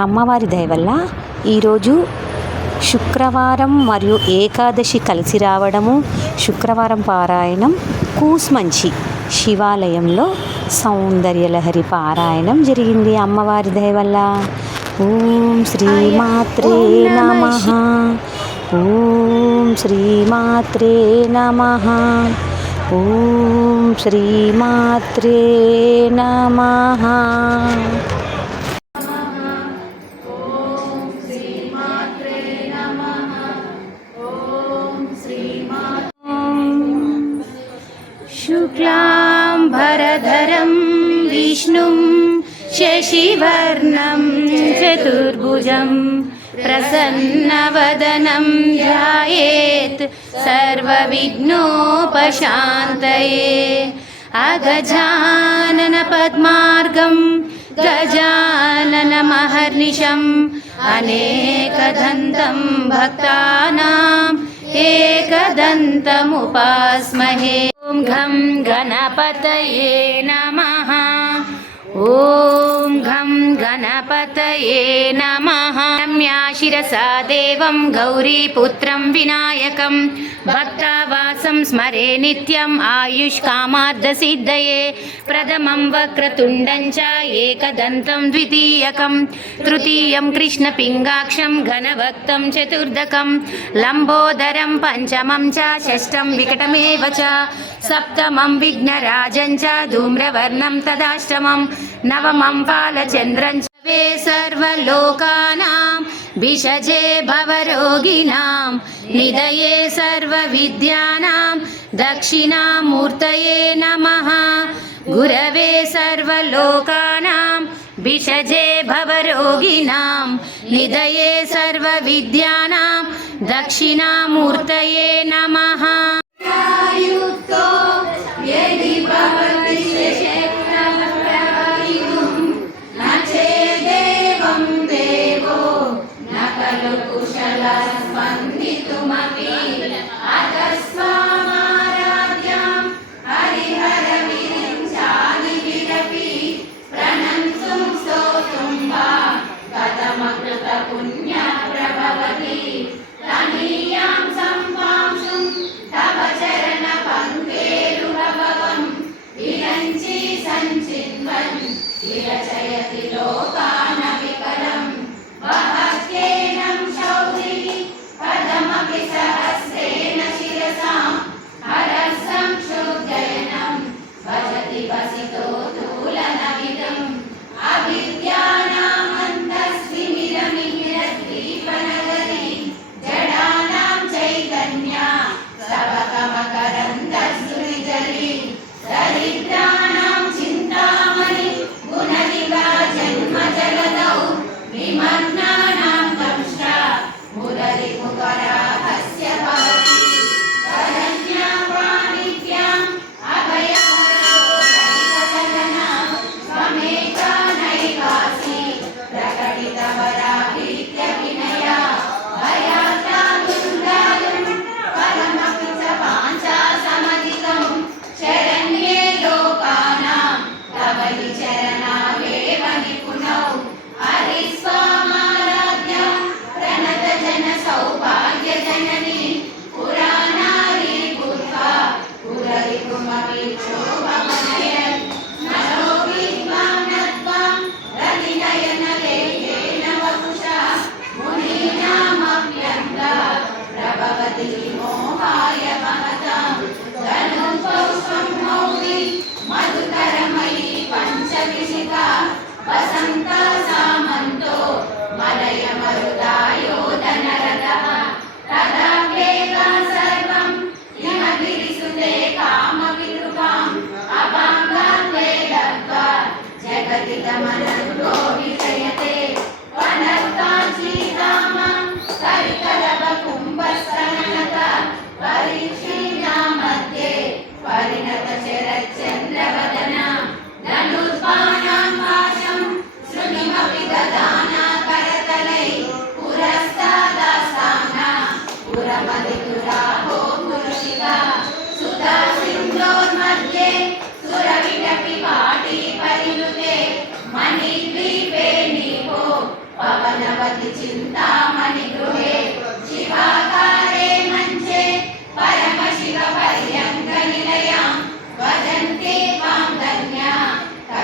అమ్మవారి దయ వల్ల ఈరోజు శుక్రవారం మరియు ఏకాదశి కలిసి రావడము శుక్రవారం పారాయణం కూస్మంచి శివాలయంలో సౌందర్యలహరి పారాయణం జరిగింది అమ్మవారి దయ వల్ల. ఓం శ్రీమాత్రే నమ. ఓం శ్రీమాత్రే నమ. ఓం శ్రీమాత్రే నమ. शुक्लाम्बरधरं विष्णुं शशिवर्णं चतुर्भुजं प्रसन्नवदनं ध्यायेत् सर्वविघ्नोपशान्तये अगजाननपद्मार्गं गजाननमहर्निशम् अनेकदन्तं भक्तानाम् एकदन्तमुपास्महे ॐ घं गणपतये नमः ॐ घं गणपतये नमः रम्या शिरसा देवं गौरीपुत्रं विनायकं भक्तावासं स्मरे नित्यम् आयुष्कामार्थसिद्धये प्रथमं वक्रतुण्डं च एकदन्तं द्वितीयकं तृतीयं कृष्णपिङ्गाक्षं घनभक्तं चतुर्दकं लम्बोदरं पञ्चमं च षष्ठं विकटमेव च सप्तमं विघ्नराजं च धूम्रवर्णं तदाष्टमं नवमं पालचन्द्रं च वे सर्वलोकानां भिषजे भवरोगिणां निधये सर्वविद्यानां दक्षिणामूर्तये नमः। गुरवे सर्वलोकानां भिषजे भवरोगिणां निधये सर्वविद्यानां दक्षिणामूर्तये नमः Atlas, Pandito, Mami, Atlas.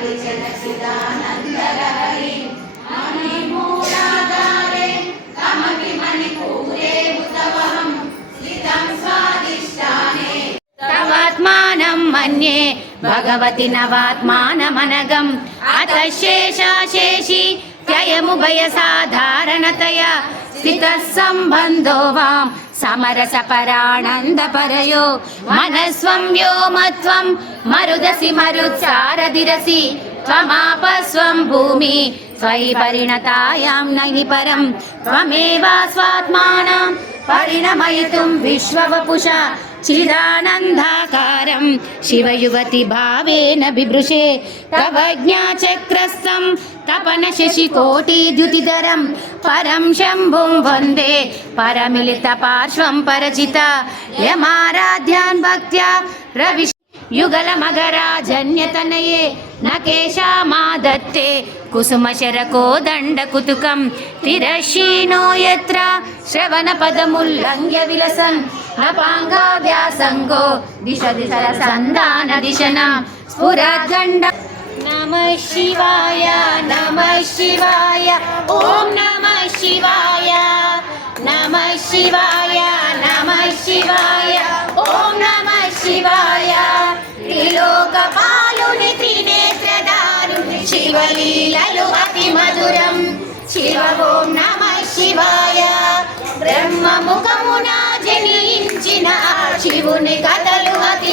కలిచన చిదానందలహరి మణిమూలాధారే కమపి మణిపూరే ఉతవహం స్థితం స్వాదిష్టానే తవాత్మానం మన్యే Bhagavati నవాత్మానమనగం అత శేషాశేషి త్యయముభయ సాధారణతయా స్థిత సంబంధో వాం సమరస పరానంద పరయో మనస్వం వ్యోమత్వం మరుదసి మరుత్సారదిరసి త్వమాపస్వం భూమి స్వయి పరిణతాయాం నైని పరం త్వమేవా స్వాత్మానం పరిణమయితుం విశ్వవపుష చిదానందాకారం శివయువతి భావేన బిభృశే తవ జ్ఞాచక్రస్థం తపన శశికోటి ద్యుతిధరం పరం శంభుం వందే పరమిలిత పార్శ్వం పరచిత యమారాధ్యాన్ భక్త్యా రవి యుగలమగరాజన్యతనయే నకేశామాదత్తే కుసుమశరకోదండకుతుకం తిరశీనో యత్ర శ్రవణపదముల్లంఘ్య విలసన్ నపాంగావ్యాసంగో దిశ దిశల సంధాన దిశన స్ఫురద్గండ నమ శివాయ. శివలీలలు అతి మధురం శివ ఓం నమ శివాయ బ్రహ్మ ముఖమున జనించిన శివుని కథలు అతి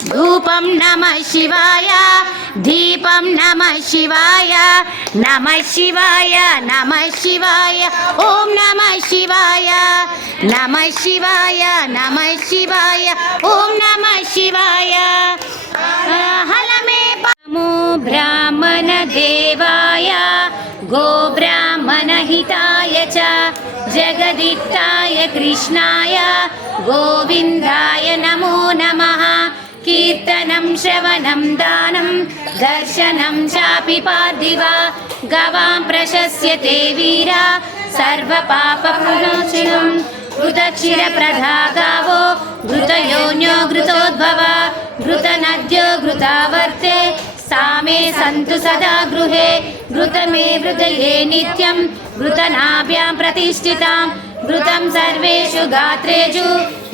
ధూపం నమ శివాయ దీపం నమ శివాయ నమ శివాయ నమ శివాయ ఓం నమ శివాయ నమ శివాయ నమ శివాయ ఓం నమ శివాయ. హలమే పము బ్రాహ్మణ దేవాయ గోబ్రాహ్మణ హితాయ చ జగదిత్తాయ కృష్ణాయ గోవిందాయ నమో నమః. कीर्तनं श्रवणं दानं दर्शनं चापि पार्थिव गवां प्रशस्यते वीरा सर्वपापपुनोचिनुं घृतक्षिरप्रधा गावो घृतयोन्यो घृतोद्भव घृतनद्यो घृतावर्ते सा मे सन्तु सदा गृहे घृतमे हृदये नित्यं घृतनाभ्यां प्रतिष्ठिताम् घृतं सर्वेषु गात्रेषु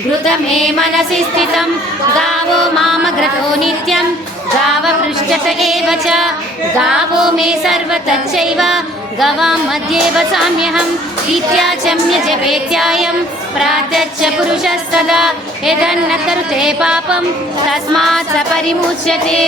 घृतमे मनसि स्थितं गावो मामग्रतो नित्यं गावपृष्ठत एव च गावो मे सर्वतच्चैव गवां मध्ये वसाम्यहम् इत्याचम्य जपेत्यायं प्रातश्च पुरुषस्तदा यदन्न करुते पापं तस्मात् स परिमुच्यते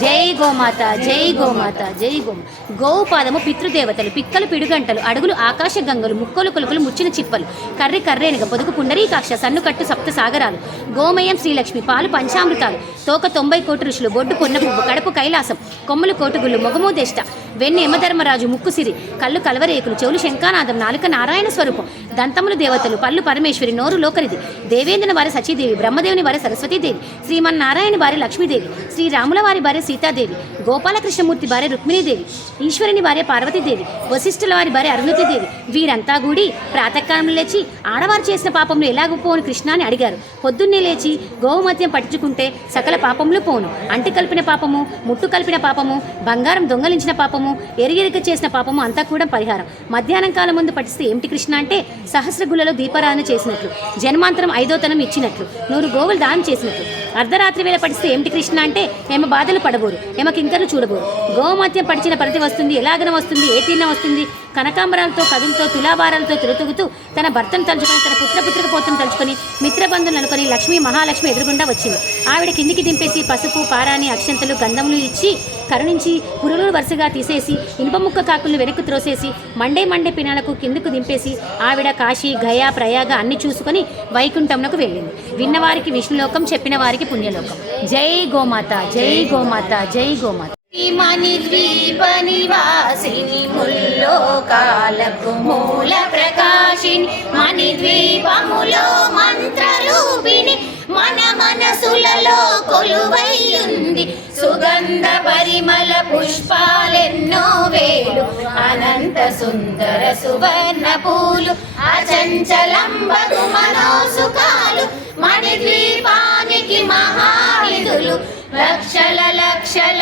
జై గోమాత జై గోమాత జై గోమ గోవు పాదము పితృదేవతలు పిక్కలు పిడుగంటలు అడుగులు ఆకాశ గంగలు ముక్కలు కొలుకులు ముచ్చిన చిప్పలు కర్రి కర్రేనుగ పొదుగు పుండరీకాక్ష సన్ను కట్టు సప్త సాగరాలు గోమయం శ్రీలక్ష్మి పాలు పంచామృతాలు తోక తొంభై కోటి ఋషులు బొడ్డు పొన్న పువ్వు కడుపు కైలాసం కొమ్ములు కోటుగుళ్ళు మొగము దేష్ట వెన్నె యమధర్మరాజు ముక్కు సిరి కళ్ళు కలవరేకులు చెవులు శంఖానాదం నాలుక నారాయణ స్వరూపం దంతములు దేవతలు పళ్ళు పరమేశ్వరి నోరు లోకరిది. దేవేంద్రుని వారి సచీదేవి బ్రహ్మదేవుని వారి సరస్వతీదేవి శ్రీమన్నారాయణ వారి లక్ష్మీదేవి శ్రీరాముల వారి భార్య సీతాదేవి గోపాలకృష్ణమూర్తి భార్య రుక్మిణీదేవి ఈశ్వరుని భార్య పార్వతీదేవి వశిష్ఠుల వారి భార్య అరుణతిదేవి వీరంతా కూడి ప్రాతకాలంలో లేచి ఆడవారు చేసిన పాపములు ఎలాగ పోను కృష్ణ అని అడిగారు. పొద్దున్నే లేచి గోమత్యం పట్టించుకుంటే సకల పాపములు పోను అంటి కలిపిన పాపము ముట్టు కలిపిన పాపము బంగారం దొంగలించిన పాపము ఎరిగెరిక చేసిన పాపము అంత కూడా పరిహారం. మధ్యాహ్నం కాలం ముందు పఠిస్తే ఏమిటి కృష్ణ అంటే? సహస్ర గుళ్ళలో దీపారాధన చేసినట్లు. జన్మాంతరం ఐదోతనం ఇచ్చినట్లు. నూరు గోవులు దానం చేసినట్లు. అర్ధరాత్రి వేళ పడిస్తే ఏమిటి కృష్ణ అంటే? ఏమ బాధలు పడబోరు. ఏమ కింకర్లు చూడబోరు. గోమాత్యం పడిచిన ప్రతి వస్తుంది. ఎలాగన వస్తుంది. ఏ తిన్న వస్తుంది? కనకాంబరాలతో కదులతో తులాభారాలతో తిరుతుగుతూ తన భర్తను తలుచుకొని తన పుత్రపుత్రిక పోతును తలుచుకొని మిత్రబంధువులు అనుకొని లక్ష్మి మహాలక్ష్మి ఎదురుగుండా వచ్చింది. ఆవిడ కిందికి దింపేసి పసుపు పారాని అక్షంతలు గంధములు ఇచ్చి కరుణించి పురుగులు వరుసగా తీసేసి ఇనుప ముక్క కాకులను వెనక్కి త్రోసేసి మండే మండే పినాలకు కిందకు దింపేసి ఆవిడ కాశీ గయా ప్రయాగ అన్ని చూసుకొని వైకుంఠంలోకి వెళ్ళింది. విన్నవారికి విష్ణులోకం చెప్పిన వారికి పుణ్యలోకం. జై గోమాత జై గోమాత జై గోమాత. మణి ద్వీప నివాసిని ముల్లోకాలకు మూల ప్రకాశిని. మణి ద్వీపములో మంత్రరూపిణి. మన మనసులలో కొలువైయుంది. సుగంధ పరిమళ పుష్పాలెన్నో వేలు. అనంత సుందర సువర్ణ పూలు. అచంచలంబకు మనోసుకాలు. మణి ద్వీపానికి మహానిధులు లక్షల లక్షల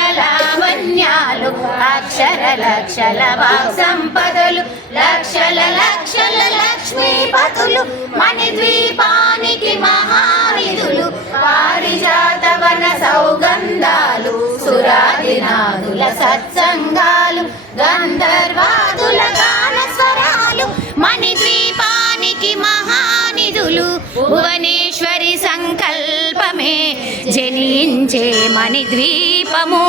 అక్షర లక్షల వాక్ సంపదలు లక్షల లక్షల లక్ష్మీపతులు మణి ద్వీపానికి మహానిధులు పారిజాతవన సౌగంధాలు సురాదినాదుల సత్సంగాలు గంధర్వాదుల గాన స్వరాలు మణి ద్వీపానికి మహానిధులు భువనేశ్వరి సంకల్పమే జనించే మణి ద్వీపము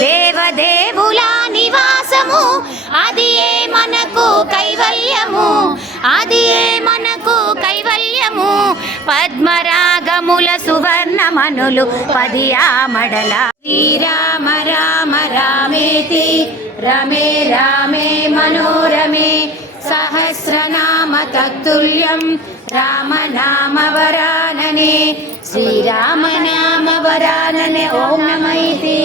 దేవదేవుల నివాసము అది ఏ మనకు కైవల్యము? అది ఏ మనకు కైవల్యము? పద్మరాగముల సువర్ణమనులు పదియా ఆమడల శ్రీరామ రామ రామేతి రమే రామే మనోరమే సహస్రనామ తత్తుల్యం రామ నామ వరాననే శ్రీరామ నామ వరాననే ఓం నమైతే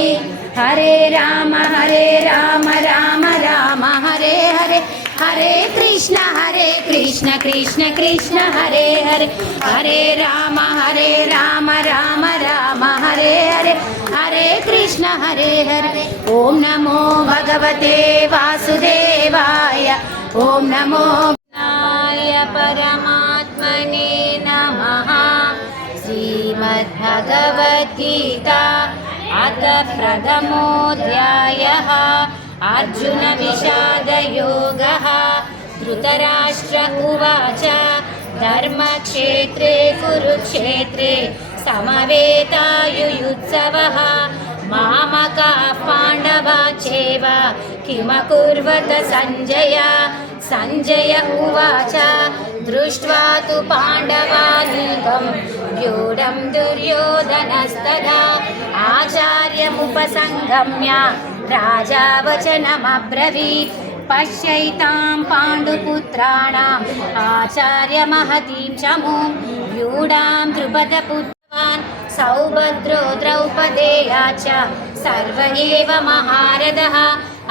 हरे राम हरे राम राम राम हरे हरे हरे कृष्ण हरे कृष्ण कृष्ण कृष्ण हरे हरे हरे राम हरे राम राम राम हरे हरे हरे कृष्ण हरे हरे। ॐ नमो भगवते वासुदेवाय। ॐ नमो मराय परमात्मने नमः। श्रीमद्भगवद्गीता अथ प्रथमोऽध्यायः अर्जुनविषादयोगः धृतराष्ट्र उवाच धर्मक्षेत्रे कुरुक्षेत्रे समवेतायुयुत्सवः मामकाः पाण्डवा चेव किमकुर्वत सञ्जय सञ्जय उवाच दृष्ट्वा तु पाण्डवानीकं व्यूढं दुर्योधनस्तदा आचार्यमुपसङ्गम्य राजा वचनमब्रवीत् पश्यैतां पाण्डुपुत्राणाम् आचार्यमहतीं चमुं व्यूढां द्रुपदपुत्रवान् सौभद्रो द्रौपदेया च सर्व एव महारथः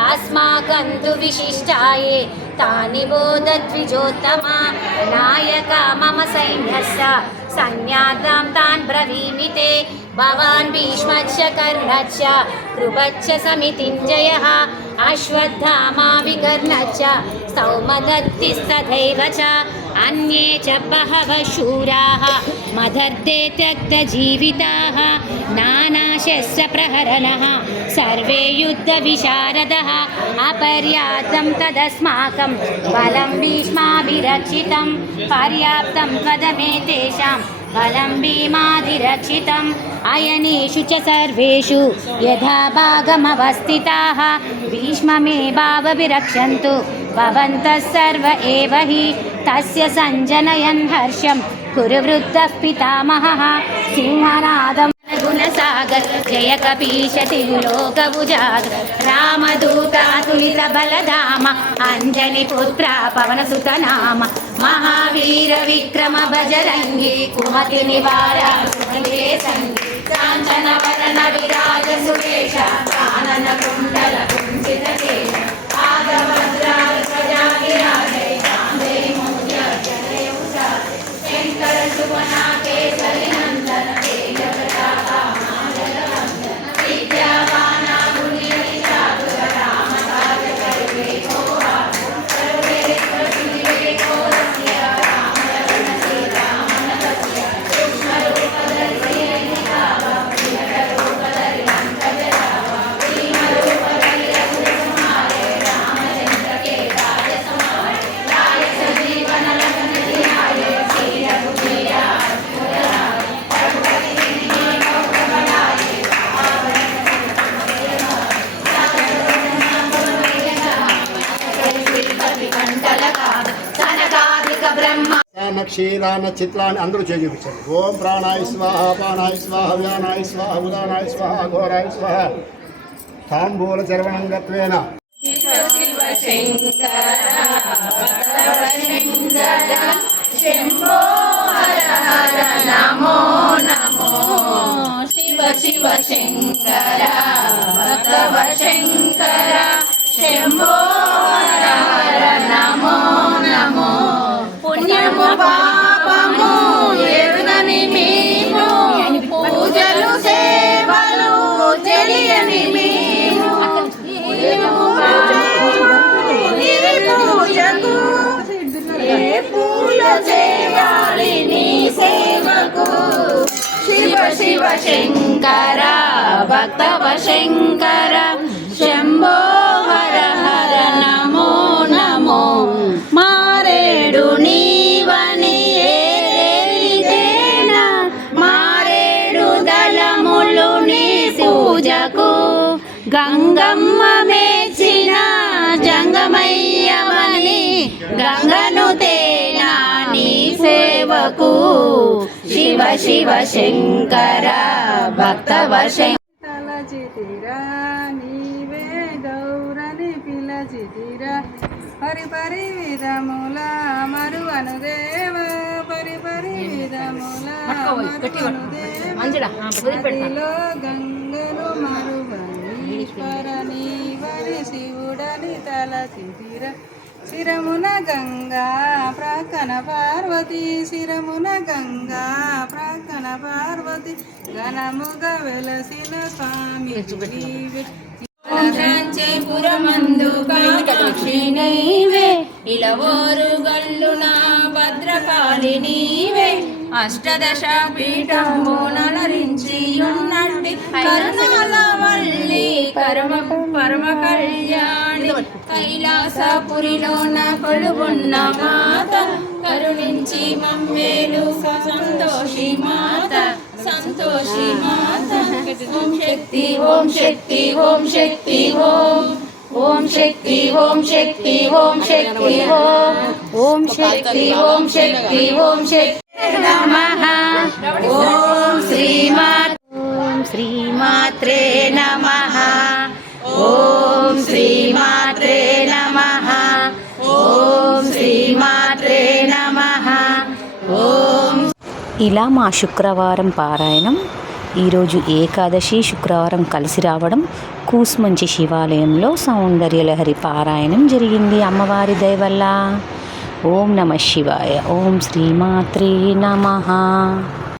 अस्माकं तु विशिष्टाये तानि बोधद्विजोत्तमा नायका मम सैन्यस्य सन्न्यातां तान् ब्रवीमि ते भवान् भीष्मच्च कर्णच्च कृपच्च समितिञ्जयः अश्वत्थामा विकर्णच्च सौमदत्तिस्तथैव च అన్యే చ బహవ శూరాः మదర్థే త్యక్తజీవితాः నానాశస్త్రప్రహరణः సర్వే యుద్ధవిశారదः అపర్యాప్తం తదస్మాకం బలం భీష్మాభిరక్షితం పర్యాప్తం పదమే తేషాం బలం భీమాధిరక్షితం అయనేషు చ సర్వేషు యథా భాగమవస్థితాः భీష్మమే భావవిరక్షन्तు భవంతः సర్వ ఏవ హి తస్య సంజనయన్ హర్షం కురువృద్ధ పితామహ సింహనాదం గుణసాగర్ జయ కపీశతి లోకభుజాగ్ రామదూతాతులిత బలధామ అంజని పుత్ర పవనసుత నామ మహావీర విక్రమ భజరంగి కుమతి నివార కాంచన వరణ విరాజ సురేష కానన కుండల కుంచిత ఆగభద్రాజ ప్రజావిరాజ कर सुबना के सलिना క్షీరాన్న చిత్రాన్ని అందరూ చేయి చూపించండి. ఓం ప్రాణాయ స్వాహ పానాయ స్వాహ వ్యానాయ స్వాహ ఉదానాయ స్వాహ ఘోరాయ స్వాహ. తాంబూల చర్వణంగత్వేన శివ శివ శంకర భగవ శంకర శంభో నమో శంకర భక్తవ శంకర. శంభో హర హర నమో నమో. మారేడు నీవని ఏదేన మారేడు దళములు నీ పూజకు. గంగమ్మ మేచిన జంగమయ్యవని గంగను తేనా నీ సేవకు. శివ శివ శంకర భక్తవ నీవే గౌరని పిలచితిరా. పరి పరి విధముల మరువను దేవ పరి పరి విధముల మరువను గంగను మరువని ఈశ్వర నీవని శివుడని తలచితిరా. శిరమున గంగా ప్రాకన పార్వతి. శిరమున గంగా ప్రాకన పార్వతి. ఘనముగా వెలసిన స్వామి పురమందు కామాక్షి నీవే. ఇలవోరు గల్లున భద్రకాళి నీవే. అష్టదశ పీఠము నలరించి ఉన్నట్టి కళ్యాణి వల్లి కర్మ పరమ కళ్యాణి కైలాసపురిలోన కొలుగున్న మాత కరుణించి మమ్మేలు సంతోషి మాత సంతోషి మాత. ఓం శక్తి ఓం శక్తి ఓం శక్తి ఓం. ఓం శక్తి ఓం శక్తి ఓం శక్తి ఓం. ఓం శక్తి ఓం శక్తి ఓం శక్తి. నమః ఓం శ్రీమాత్ శ్రీమాత్రే నమ. ఓం శ్రీమాత్రే నమ. ఓం శ్రీమాత్రే నమ. ఓం ఇలా మా శుక్రవారం పారాయణం ఈరోజు ఏకాదశి శుక్రవారం కలిసి రావడం కూస్మంచి శివాలయంలో సౌందర్యలహరి పారాయణం జరిగింది అమ్మవారి దయవల్ల. ఓం నమ శివాయ ఓం శ్రీమాత్రే నమ.